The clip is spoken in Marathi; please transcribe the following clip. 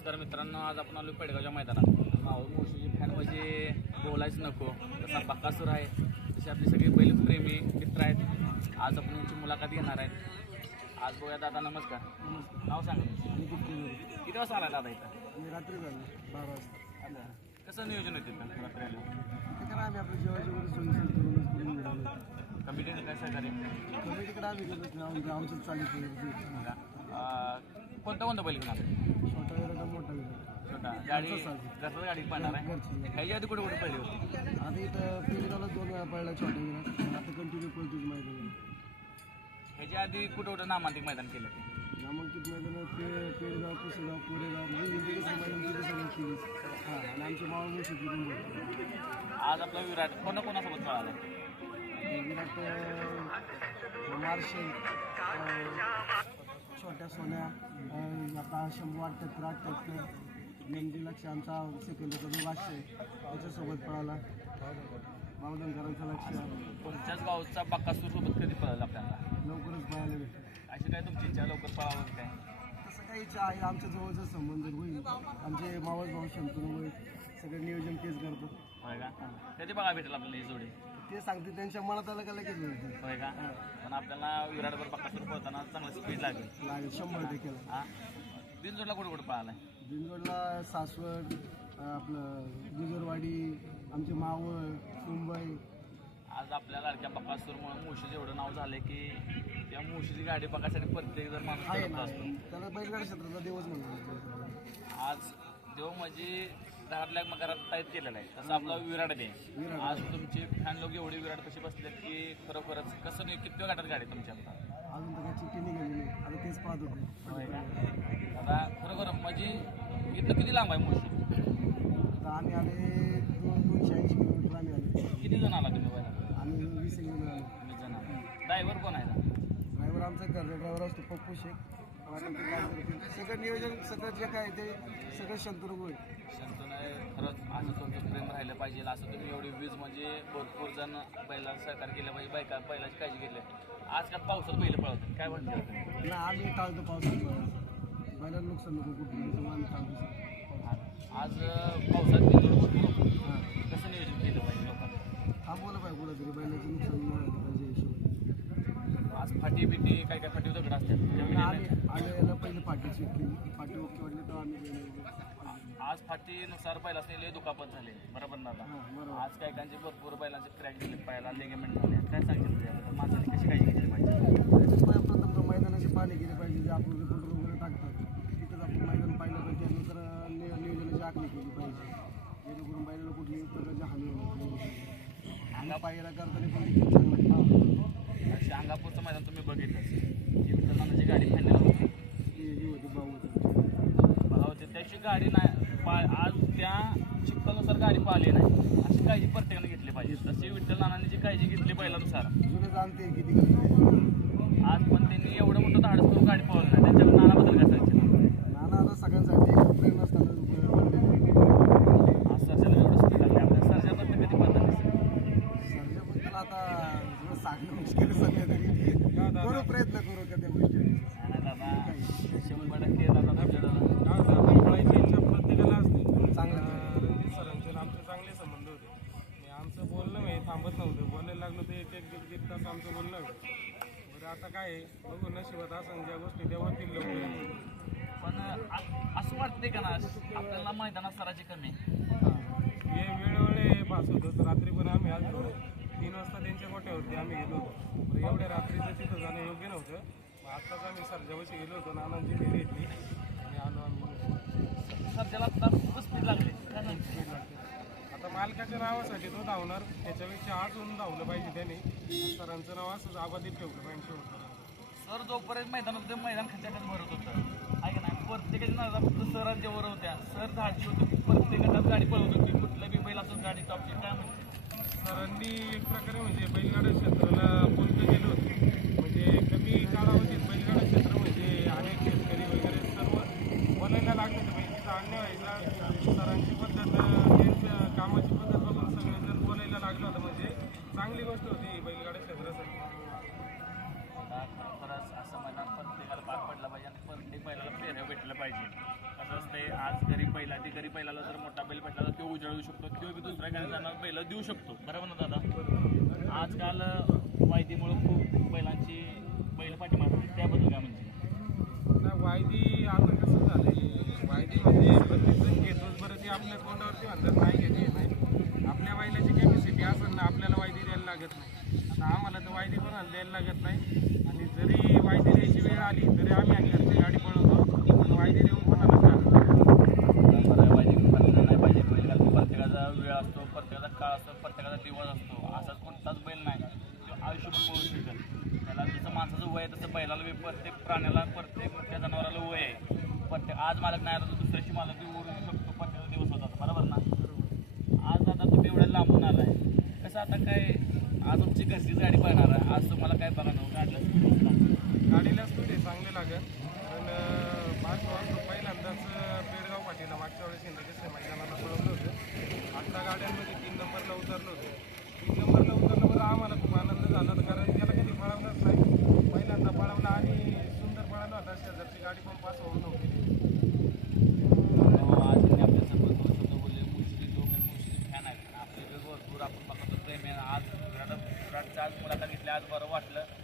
नमस्कार मित्रांनो आज आपण आलो पेडगावच्या मैदानात. मावळ मोशीची फॅन म्हणजे बोलायच नको. जसा बकासूर आहे. तसे आपले सगळे बैलप्रेमी मित्र आहेत. आज आपण यांची मुलाखत घेणार आहेत. आज बघूया दादा नमस्कार. नाव सांगा. किती वाजता आला दादा इथं? रात्री झालं बारा वाजता. कसं नियोजन आहे तिथं? रात्री आलं. कमिटीने काय सहकार्य कमी तिकडे आम्ही आमचं चालू कोणतं कोणतं बैल घेणार छोटा वेळा का मोठा वेळा छोटा गाडी घरचंच आहे. घरचं गाडी पडणार आहे. ह्याच्या आधी कुठे कुठे पडली होती? आता इथं पेलगावला दोन वेळा पडला आता कंटिन्यू पळतोच आहे ह्याच्या आधी कुठं कुठं नामांतिक मैदान केलं ते? नामांकित मैदान पे पेडगाव पुसेगाव कोरेगाव. म्हणजे इंडिकेच मैदान तिथे सगळं केली. हां आणि बोलतो आज आपला विराट कोणा कोणासोबत पळाला विराट मार्शल छोट्या सोन्या आता शंभू अठ्ठ्याहत्तर अठ्ठ्याहत्तर नंदी लक्ष आमचा सेकंदाचा जो लक्ष आहे त्याच्यासोबत पळाला. मावदनकरांचा लक्ष. तुमच्याच गावचा बक्कासूर सोबत कधी पळाला आपल्याला? लवकरच पळायला भेटेल. अशी काय तुमची इच्छा लवकर पळावं की काय? तसं काही इच्छा आहे. आमच्या जवळचा संबंध होईल. आमचे मावस भाऊ शंतनू होईल सगळं नियोजन तेच करतात. होय का? कधी बघा भेटेल आपल्याला ही जोडी? ते सांगते त्यांच्या मनात आलं का लगेच मिळते होय का? पण आपल्याला विराटवर बक्कासूर पळताना चांगलं स्पीड लागेल. लागेल. शंभर टक्के. हा? बिनजोडला कुठे कुठे पळालाय? बिंदोडला सासवड आपलं गुजरवाडी आमचे मावळ मुंबई. आज आपल्या लाडक्या बक्कासूरमुळे मुशीचं एवढं नाव झालं की त्या मुशीची गाडी बघायसाठी प्रत्येक जण माणूस आहे करत ना असतो. त्याला बैलगाडी क्षेत्रातला देवच म्हणतो आज देव म्हणजे घरातल्या घरात टाईप केलेला आहे. तसं आपला विराट आहे. विराट. आज तुमचे फॅन लोक एवढे विराट कशी बसलेत की खरोखरच कसं नाही किती गाठात गाडी तुमच्या आता? अजून तर काही चिठ्ठी निघाली नाही आता तेच पाहत होय होते. का आता खरोखर म्हणजे इथं किती लांब आहे मुशी आता आम्ही आले दोन दोनशे ऐंशी किलोमीटर आम्ही आले. किती जण आला तुम्ही पहिला आम्ही वीस एक जण आलो. वीस जण. ड्रायव्हर कोण आहे? का? ड्रायव्हर आमचा घरचा ड्रायव्हर असतो पप्पू शेख सगळं नियोजन सगळं जे काय ते सगळं शंतनू होईल शंतून खरंच असं तुमचं प्रेम राहिलं पाहिजे असं तुम्ही एवढी वीज म्हणजे भरपूर जण पहिला सहकार केलं पाहिजे बायका पहिलाची काळजी घेतली. आजकाल पावसात पहिले पळवतात काय म्हणते ना आम्ही टाळतो पावसात बैलांना नुकसान नको आम्ही टाळतो आज पावसात कसं नियोजन केलं पाहिजे लोकांनी? थांबवलं पाहिजे कुठं तरी बैलाचं नुकसान पाहिजे आज फाटी बिटी काय काय फाटी पहिले पाठी केली पाठी ओके वाटले तर आम्ही गेलो. आज फाटीनुसार पहिला असलेले दुखापत झाले. बरोबर ना आता हां बरोबर. आज काही काहींचे भरपूर बैलांचे क्रॅक झाले पायाला लेगेमेंट झाले. काय सांगेल त्याबद्दल माणसाने कशी काळजी घेतली पाहिजे? प्रथम तर मैदानाची पाणी गेली पाहिजे जे आपण रिपोर्टर वगैरे टाकतात. तिथंच आपण मैदान पाहिलं तर त्यानंतर नि- नियोजनाची आखणी केली पाहिजे. जेणेकरून बैलाला कुठलीही प्रकारची हानी होणार नाही. करताना पण चांगलं. अशी अंगापूरचं मैदान तुम्ही बघितलं जी विठ्ठलांची गाडी फायनल होती ही ही होती भाऊ होती भावाची त्याची गाडी नाही पा आज त्या चिक्कलनुसार गाडी पाहिली नाही. अशी काळजी प्रत्येकाने घेतली पाहिजे. तशी विठ्ठल नानांनी जी काळजी घेतली गरज आज पण त्यांनी एवढं मोठं धाडस करून गाडी पळवली नाही. त्यांच्याकडे नानाबद्दल काय सांगतील नाना आता सगळ्यांसाठी आज एवढं स्पीड लागले आपल्या सरच्याबद्दल कधी पळतात सर्जाबद्दल आता सांगणं मुश्किल आहे सध्या तरी करू प्रयत्न करू का त्या गोष्टी दादा शंभर टक्के दादा तुमच्याकडं आज आपण पळायची इच्छा प्रत्येकाला असते चांगलं अं, रणजित सरांचे आणि आमचे चांगले संबंध होते आणि आमचं बोलणं म्हणजे थांबत नव्हतं. बोलायला लागलो ते एक एक दीड दीड तास आमचं बोलणं बरं आता काय आहे? बघू नशिबात असं ज्या गोष्टी होतील लवकर. पण आ- असं वाटते का ना आपल्याला मैदानात सराची कमी आहे. हे. वेळोवेळी भास होतं. तर रात्री पण आम्ही आज तीन वाजता त्यांच्या गोट्यावरती आम्ही गेलो होतो. बरं एवढ्या रात्रीचं तिथं जाणं योग्य नव्हतं. मग आत्ताच आम्ही सरजापाशी गेलो होतो. नानांची फेरी घेतली नावासाठी तो धावणार त्याच्यापेक्षा अजून धावलं पाहिजे त्याने. सरांचं नाव असंच आबाधित ठेवलं पाहिजे शेवट सर जोपर्यंत मैदानात होते मैदान खंडाखंड भरत होतं. आहे का नाही? प्रत्येकाची नजर फक्त सरांच्या वर होत्या सर धाडशी होते की प्रत्येक गटात गाडी पळवत होती. कुठलं बी बैल असून गाडी टॉपची काय म्हणते सरांनी एक प्रकारे म्हणजे बैलगाडा क्षेत्राला बोलतं केलं होतं म्हणजे कमी कालावधीत बैलगाडा क्षेत्र म्हणजे अनेक शेतकरी वगैरे सर्व बोलायला लागले तर बैलकीचा अन्याय व्हायचा सरांची पद्धत त्यांच्या कामाची पद्धत बघून सगळेजण बोलायला लागलं होतं म्हणजे चांगली गोष्ट होती ही बैलगाडा क्षेत्रासाठी आता खरोखरच असं मैदान प्रत्येकाला पार पडलं पाहिजे आणि प्रत्येक बैलाला फेऱ्या भेटलं पाहिजे कसं असते आज मोठा बैल भेटला तर तो उजळू शकतो किंवा बी दुसऱ्या एखाद्या जणांना बैल देऊ शकतो. बरोबर ना दादा? आजकाल वायदीमुळे खूप बैलांची बैल पाठी मारते त्याबद्दल काय म्हणजे वायदी आता कसं झालंय? वायदी म्हणजे प्रत्येकजण घेतोच बरं ते आपल्या तोंडावरती म्हणतात नाही घेते नाही. आपल्या बैलाची कॅपॅसिटी असेल ना आपल्याला वायदी द्यायला लागत नाही. आता आम्हाला तर वायदी पण द्यायला लागत नाही आणि जरी वायदी द्यायची वेळ आली तरी आम्ही आणि घरची गाडी पळवतो पण वायदी देऊन कोणाला लागत नाही. बरं आहे, पाहिजे प्रत्येकाला नाही पाहिजे बैल कारण की प्रत्येकाचा वेळ असतो प्रत्येकाचा काळ असतो प्रत्येकाचा दिवस असतो असाच कोणताच बैल नाही तो आयुष्यभर पळू शकेल त्याला जसं माणसाचं वय आहे तसं बैलाला बी प्रत्येक प्राण्याला प्रत्येक त्या जनावराला वय आहे. प्रत्येक आज मालक नाही आला तर दुसऱ्याशी मालक बी ओढू शकतो प्रत्येक दिवस होतात बरोबर ना? आज आता तुम्ही एवढ्या लांबून आला आहे कसं आता काय आज आमची घरचीच गाडी पळणार आहे? आज तुम्हाला काय बघा नव्हतं गाडीला गाडीला स्पीड आहे चांगली लागेल. पण पाच वाजता पहिल्यांदाच पेडगाव पाठीला मागच्या वेळेस हिंदकेसरी मैदानाला पळवलं होतं. अठरा गाड्यांमध्ये तीन नंबरला उतरलं होतं तीन नंबरला उतरल्यावर आम्हाला खूप आनंद झाला होता कारण त्याला कधी पळवलंच नाही पहिल्यांदा पळवला आणि सुंदर पळवला होता शेजारची गाडी पण पास होऊन नव्हती हो, आज त्यांनी आपल्यासोबत दोन शब्द बोलले मुळशीचे लोक आणि मुळशीचे फॅन आहेत आणि आपले इकडे भरपूर आपण बघतो प्रेम आहे आज विराट विराटचं आज मुलाखत घेतली